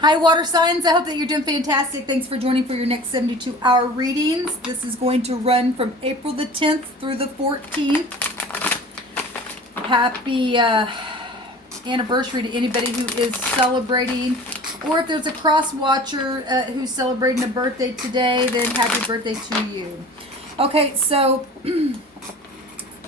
Hi, water signs. I hope that you're doing fantastic. Thanks for joining for your next 72-hour readings. This is going to run from April the 10th through the 14th. Happy anniversary to anybody who is celebrating, or if there's a cross watcher who's celebrating a birthday today, then happy birthday to you. Okay, so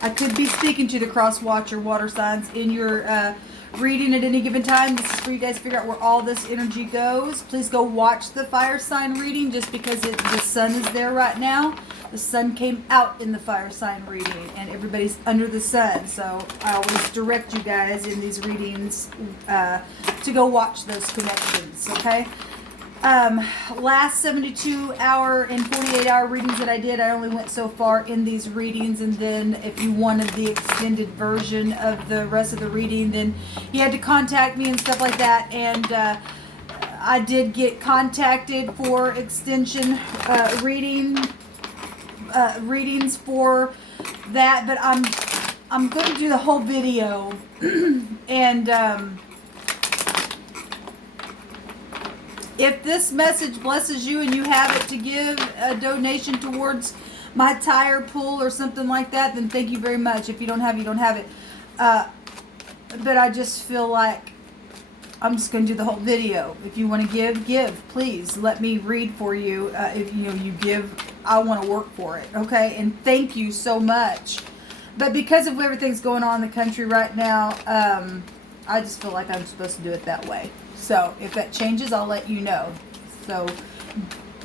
I could be speaking to the cross watcher water signs in your reading at any given time. This is for you guys to figure out where all this energy goes. Please go watch the fire sign reading just because the sun is there right now. The sun came out in the fire sign reading and everybody's under the sun. So I always direct you guys in these readings to go watch those connections, okay? Last 72-hour and 48-hour readings that I did, I only went so far in these readings, and then if you wanted the extended version of the rest of the reading, then you had to contact me and stuff like that, and I did get contacted for extension readings for that, but I'm going to do the whole video, and if this message blesses you and you have it to give a donation towards my tire pool or something like that, then thank you very much. If you don't have it, you don't have it. But I just feel like I'm just going to do the whole video. If you want to give. Please let me read for you. If you give, I want to work for it. Okay? And thank you so much. But because of everything's going on in the country right now, I just feel like I'm supposed to do it that way. So if that changes, I'll let you know. So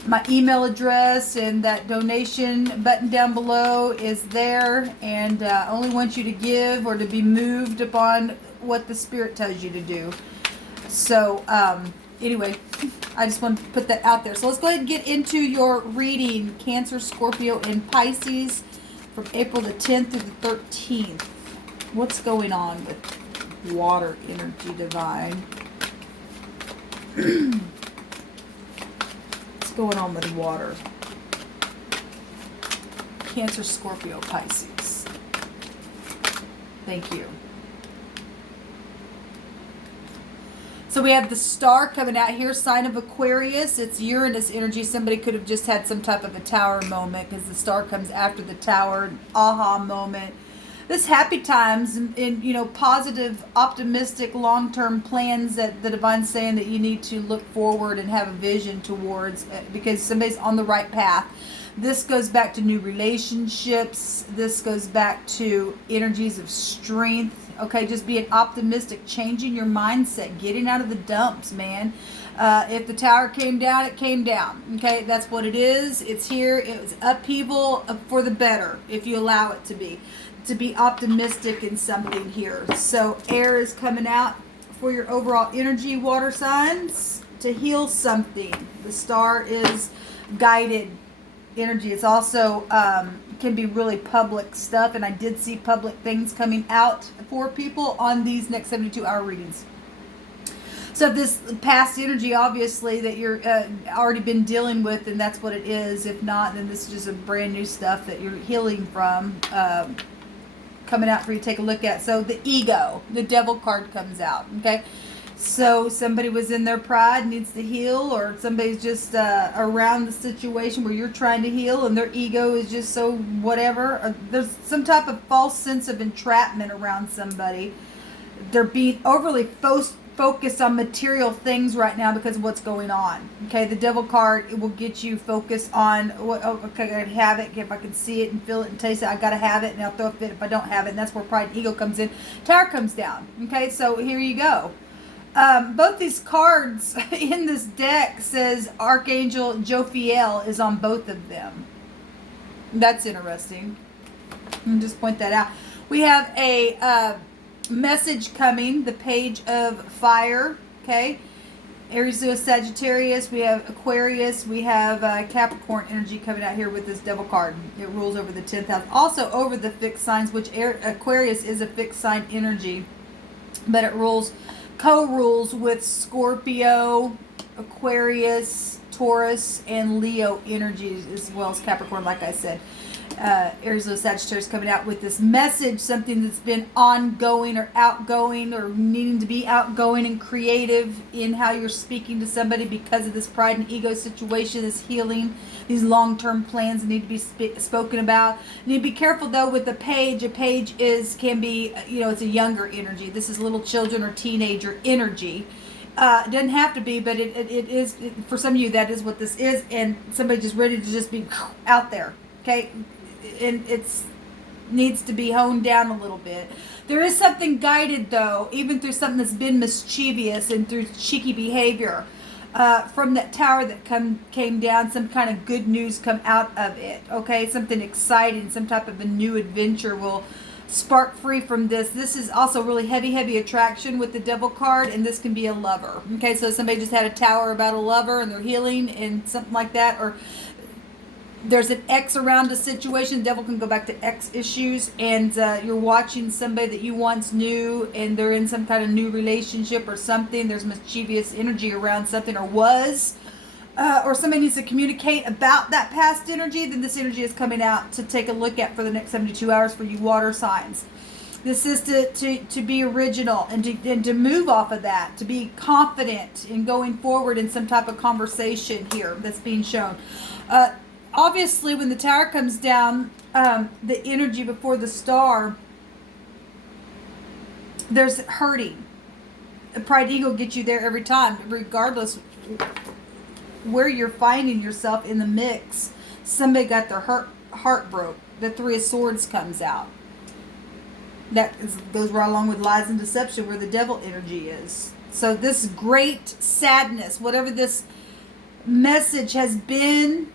my email address and that donation button down below is there. And I only want you to give or to be moved upon what the Spirit tells you to do. So anyway, I just want to put that out there. So let's go ahead and get into your reading. Cancer, Scorpio, and Pisces from April the 10th to the 13th. What's going on with water energy, divine? What's going on with water? Cancer, Scorpio, Pisces. Thank you. So we have the star coming out here, sign of Aquarius. It's Uranus energy. Somebody could have just had some type of a tower moment because the star comes after the tower, aha moment. This happy times and positive, optimistic, long-term plans that the divine's saying that you need to look forward and have a vision towards because somebody's on the right path. This goes back to new relationships. This goes back to energies of strength. Okay, just being optimistic, changing your mindset, getting out of the dumps, man. If the tower came down, it came down. Okay, that's what it is. It's here. It was upheaval for the better if you allow it to be. To be optimistic in something here. So air is coming out for your overall energy, water signs, to heal something. The star is guided energy. It's also can be really public stuff, and I did see public things coming out for people on these next 72-hour readings. So this past energy, obviously, that you're already been dealing with, and that's what it is. If not, then this is just a brand new stuff that you're healing from. Coming out for you to take a look at. So the ego, the devil card comes out, okay? So somebody was in their pride, needs to heal, or somebody's just around the situation where you're trying to heal and their ego is just so whatever. There's some type of false sense of entrapment around somebody. They're being overly focused on material things right now because of what's going on. Okay, the devil card, it will get you focused on what. Oh, okay, I gotta have it. If I can see it and feel it and taste it, I gotta have it, and I'll throw a fit if I don't have it. And that's where pride and ego comes in. Tower comes down. Okay, so here you go. Both these cards in this deck says Archangel Jophiel is on both of them. That's interesting. I'll just point that out. We have a message coming, the Page of Fire, okay? Aries, Leo, Sagittarius, we have Aquarius, we have Capricorn energy coming out here with this devil card. It rules over the 10th house. Also over the fixed signs, which Aquarius is a fixed sign energy, but it co-rules with Scorpio, Aquarius, Taurus, and Leo energies, as well as Capricorn, like I said. Aries, Leo, Sagittarius coming out with this message, something that's been ongoing or outgoing or needing to be outgoing and creative in how you're speaking to somebody because of this pride and ego situation, this healing, these long-term plans that need to be spoken about. You need to be careful though with the page. A page can be, it's a younger energy. This is little children or teenager energy. It doesn't have to be, but it is, for some of you, that is what this is, and somebody just ready to just be out there, okay? And it's needs to be honed down a little bit. There is something guided, though, even through something that's been mischievous and through cheeky behavior. From that tower that came down, some kind of good news come out of it, okay? Something exciting, some type of a new adventure will spark free from this. This is also really heavy attraction with the Devil card, and this can be a lover. Okay, so somebody just had a tower about a lover and they're healing and something like that, or there's an ex around a situation. The Devil can go back to ex issues, and you're watching somebody that you once knew and they're in some kind of new relationship or something. There's mischievous energy around something, or was. Or somebody needs to communicate about that past energy, then this energy is coming out to take a look at for the next 72 hours for you water signs. This is to be original and to move off of that, to be confident in going forward in some type of conversation here that's being shown. Obviously, when the tower comes down, the energy before the star, there's hurting. Pride ego gets you there every time, regardless where you're finding yourself in the mix. Somebody got their heart broke. The Three of Swords comes out. Goes right along with lies and deception, where the Devil energy is. So this great sadness, whatever this message has been,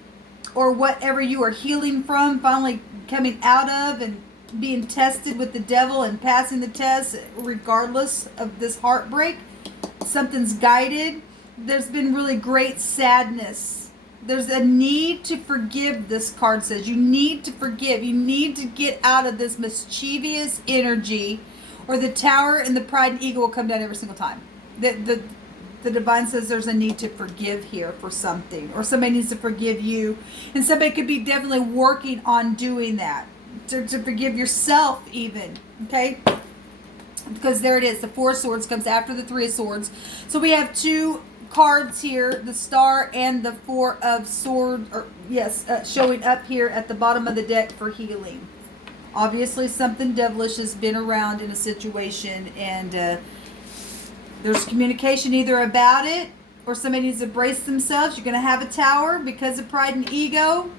or whatever you are healing from, finally coming out of and being tested with the Devil and passing the test, regardless of this heartbreak, something's guided. There's been really great sadness. There's a need to forgive, this card says. You need to forgive. You need to get out of this mischievous energy, or the tower and the pride and ego will come down every single time. The divine says there's a need to forgive here for something, or somebody needs to forgive you. And somebody could be definitely working on doing that. To forgive yourself even, okay? Because there it is. The Four of Swords comes after the Three of Swords. So we have two cards here, the Star and the Four of Swords, showing up here at the bottom of the deck for healing. Obviously something devilish has been around in a situation, and there's communication either about it, or somebody needs to brace themselves. You're going to have a tower because of pride and ego.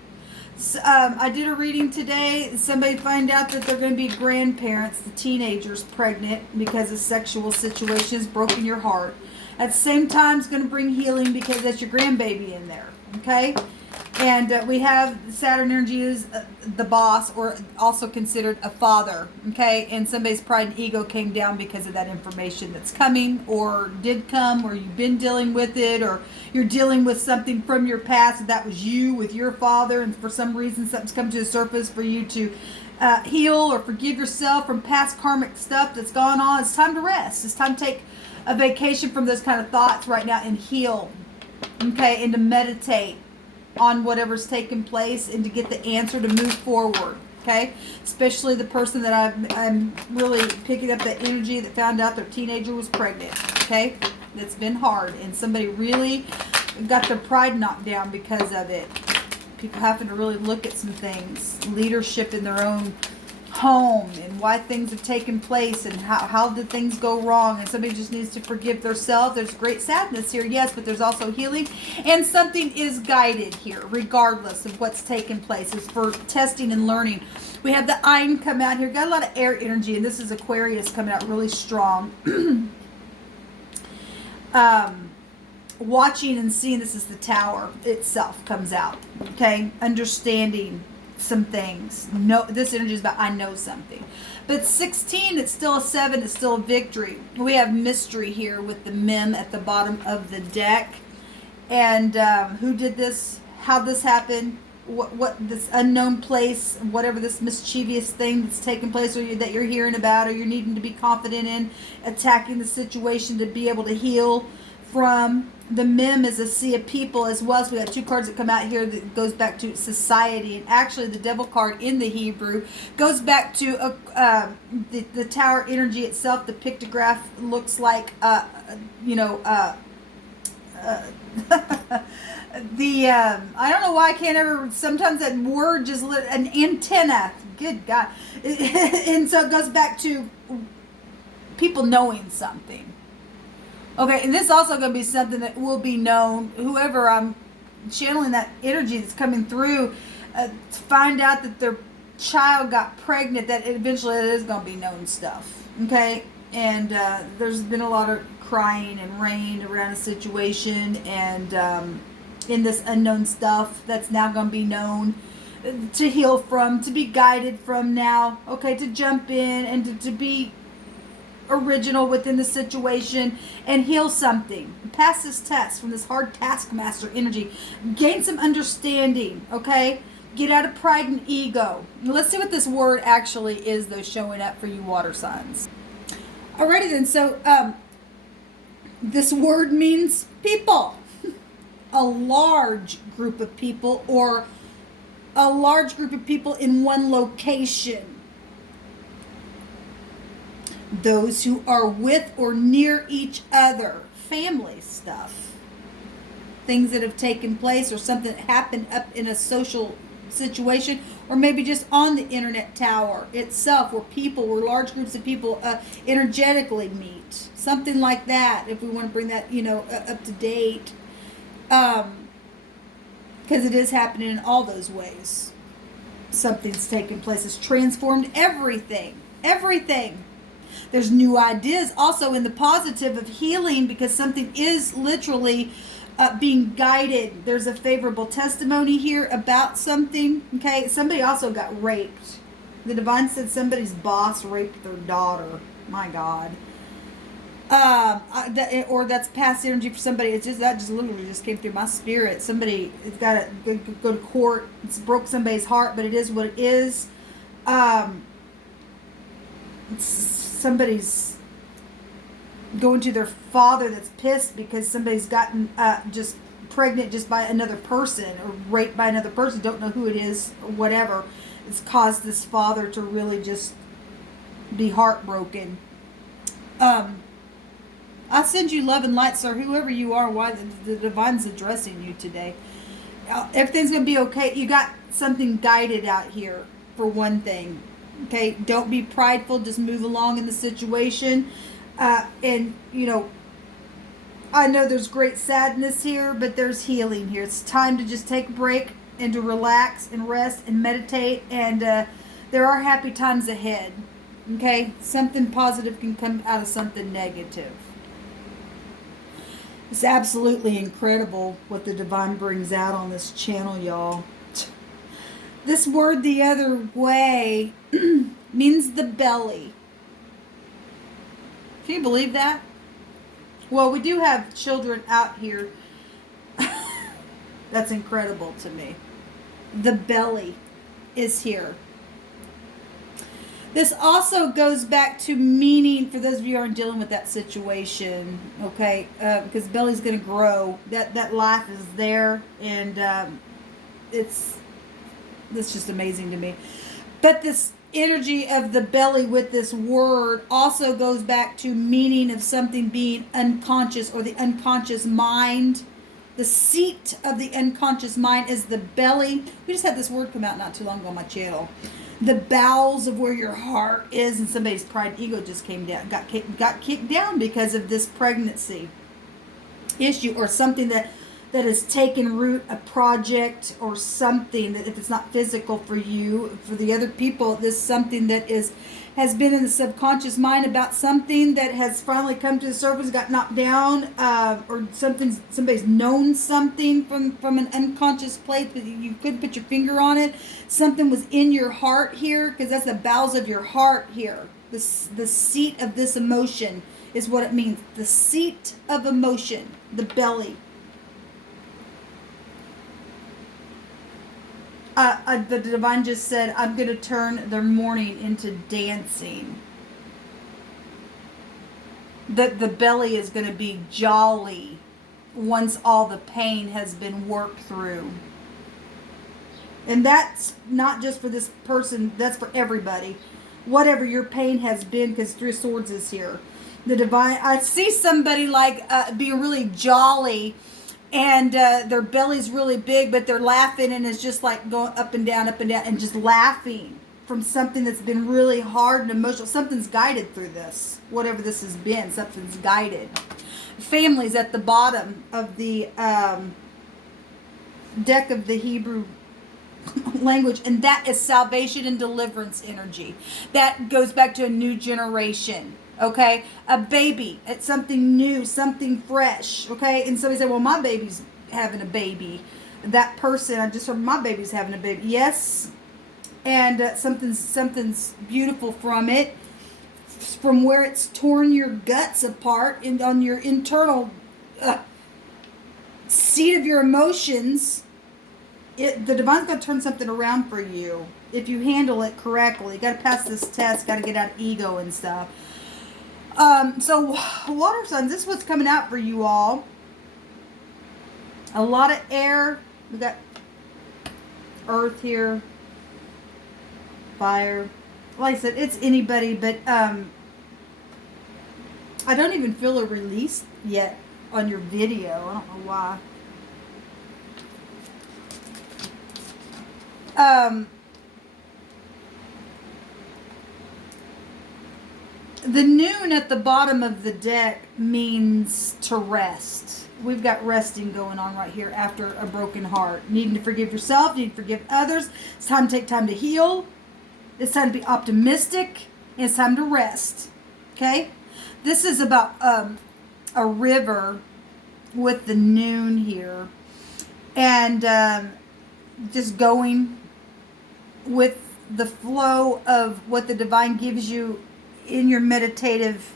So, I did a reading today. Somebody find out that they're going to be grandparents, the teenager's pregnant because of sexual situations, broken your heart. At the same time, it's going to bring healing because that's your grandbaby in there, okay? And we have Saturn energy is the boss, or also considered a father, okay? And somebody's pride and ego came down because of that information that's coming, or did come, or you've been dealing with it, or you're dealing with something from your past that was you with your father, and for some reason something's come to the surface for you to heal or forgive yourself from past karmic stuff that's gone on. It's time to rest. It's time to take a vacation from those kind of thoughts right now and heal, okay, and to meditate on whatever's taken place and to get the answer to move forward, okay? Especially the person that I'm really picking up the energy that found out their teenager was pregnant, okay? That's been hard, and somebody really got their pride knocked down because of it. People having to really look at some things, leadership in their own home, and why things have taken place, and how did things go wrong, and somebody just needs to forgive themselves. There's great sadness here, yes, but there's also healing, and something is guided here regardless of what's taken place. It's for testing and learning. We have the Ein come out here. Got a lot of air energy, and this is Aquarius coming out really strong. Watching and seeing, this is the Tower itself comes out, okay? Understanding some things. No, this energy is about I know something. But 16, it's still a 7, it's still a victory. We have mystery here with the Mem at the bottom of the deck. And who did this? How this happened? What this unknown place, whatever this mischievous thing that's taking place, or that you're hearing about, or you're needing to be confident in, attacking the situation to be able to heal from. The mem is a sea of people as well. So we got two cards that come out here that goes back to society. And actually the devil card in the Hebrew goes back to the tower energy itself. The pictograph looks like, I don't know why I can't ever, sometimes that word just, an antenna. Good God. And so it goes back to people knowing something. Okay, and this is also going to be something that will be known. Whoever I'm channeling that energy that's coming through, to find out that their child got pregnant, that eventually it is going to be known stuff. Okay, and there's been a lot of crying and rain around the situation, and in this unknown stuff that's now going to be known, to heal from, to be guided from now. Okay, to jump in and to be original within the situation and heal something. Pass this test from this hard taskmaster energy. Gain some understanding, okay? Get out of pride and ego. Let's see what this word actually is, though, showing up for you water signs. Alrighty then, so this word means people. A large group of people, or a large group of people in one location. Those who are with or near each other. Family stuff. Things that have taken place, or something that happened up in a social situation, or maybe just on the internet tower itself, where large groups of people energetically meet. Something like that, if we want to bring that, up to date. Because it is happening in all those ways. Something's taken place. It's transformed everything. Everything. There's new ideas also in the positive of healing, because something is literally being guided. There's a favorable testimony here about something. Okay, somebody also got raped. The divine said somebody's boss raped their daughter. My God. Or that's past energy for somebody. That just literally just came through my spirit. Somebody has got to go to court. It's broke somebody's heart, but it is what it is. Somebody's going to their father that's pissed because somebody's gotten just pregnant just by another person, or raped by another person. Don't know who it is or whatever. It's caused this father to really just be heartbroken. I send you love and light, sir, whoever you are, why the divine's addressing you today. Everything's going to be okay. You got something guided out here, for one thing. Okay, don't be prideful. Just move along in the situation. And, I know there's great sadness here, but there's healing here. It's time to just take a break and to relax and rest and meditate. And there are happy times ahead. Okay, something positive can come out of something negative. It's absolutely incredible what the divine brings out on this channel, y'all. This word, the other way, means the belly. Can you believe that? Well, we do have children out here. That's incredible to me. The belly is here. This also goes back to meaning, for those of you who aren't dealing with that situation, okay, because belly's going to grow. That life is there, and it's just amazing to me. But this energy of the belly with this word also goes back to meaning of something being unconscious, or the unconscious mind. The seat of the unconscious mind is the belly. We just had this word come out not too long ago on my channel. The bowels of where your heart is, and somebody's pride and ego just came down, got kicked down because of this pregnancy issue, or something that has taken root, a project or something that, if it's not physical for you, for the other people, this something that has been in the subconscious mind about something that has finally come to the surface, got knocked down, or somebody's known something from an unconscious place, but you couldn't put your finger on it. Something was in your heart here, because that's the bowels of your heart here. The seat of this emotion is what it means. The seat of emotion, the belly. The divine just said, I'm going to turn their mourning into dancing. The belly is going to be jolly once all the pain has been worked through. And that's not just for this person, that's for everybody. Whatever your pain has been, because 3 of Swords is here. The divine, I see somebody like being really jolly, and their belly's really big, but they're laughing, and it's just like going up and down, and just laughing from something that's been really hard and emotional. Something's guided through this. Whatever this has been, something's guided. Family's at the bottom of the deck of the Hebrew language, and that is salvation and deliverance energy. That goes back to a new generation. Okay, a baby, it's something new, something fresh. Okay, and somebody said, well, my baby's having a baby. That person, I just heard my baby's having a baby. Yes, and something's beautiful from it, from where it's torn your guts apart and on your internal seat of your emotions. The divine's going to turn something around for you if you handle it correctly. You got to pass this test. Got to get out of ego and stuff. So water signs, this is what's coming out for you all. A lot of air. We got earth here, fire. Like I said, it's anybody, but I don't even feel a release yet on your video. I don't know why. The noon at the bottom of the deck means to rest. We've got resting going on right here after a broken heart. Needing to forgive yourself, needing to forgive others. It's time to take time to heal. It's time to be optimistic. And it's time to rest. Okay? This is about a river with the noon here. And just going with the flow of what the divine gives you in your meditative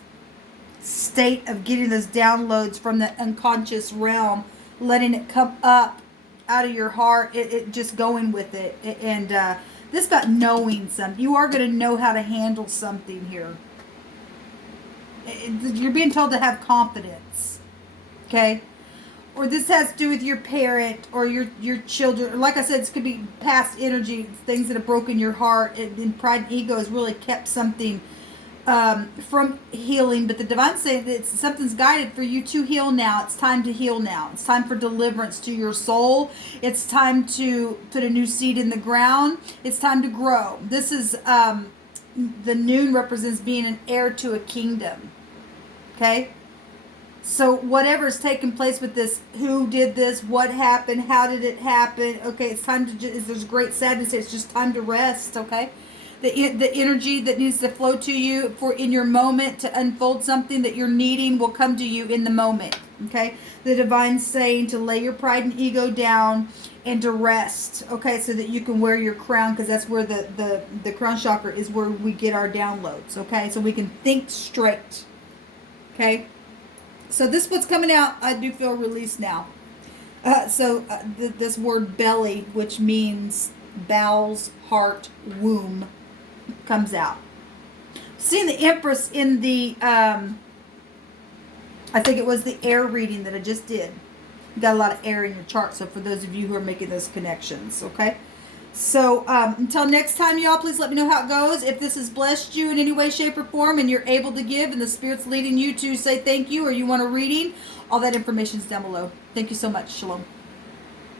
state of getting those downloads from the unconscious realm, letting it come up out of your heart, it just going with it. And this is about knowing something. You are going to know how to handle something here. You're being told to have confidence. Okay? Or this has to do with your parent or your children. Like I said, this could be past energy, things that have broken your heart. And pride and ego has really kept something from healing. But the divine's saying that something's guided for you to heal now. It's time to heal now. It's time for deliverance to your soul. It's time to put a new seed in the ground. It's time to grow. This is, the noon represents being an heir to a kingdom. Okay? So whatever's taken place with this, who did this, what happened, how did it happen? Okay, it's time to, there's great sadness. It's just time to rest, okay? The energy that needs to flow to you for in your moment to unfold something that you're needing will come to you in the moment, okay? The divine's saying to lay your pride and ego down and to rest, okay? So that you can wear your crown, because that's where the crown chakra is, where we get our downloads, okay? So we can think straight, okay? So this is what's coming out. I do feel released now. This word belly, which means bowels, heart, womb, comes out. Seeing the Empress in the, I think it was the air reading that I just did. You got a lot of air in your chart. So for those of you who are making those connections, okay? So until next time, y'all, please let me know how it goes. If this has blessed you in any way, shape, or form, and you're able to give, and the Spirit's leading you to say thank you, or you want a reading, all that information is down below. Thank you so much. Shalom.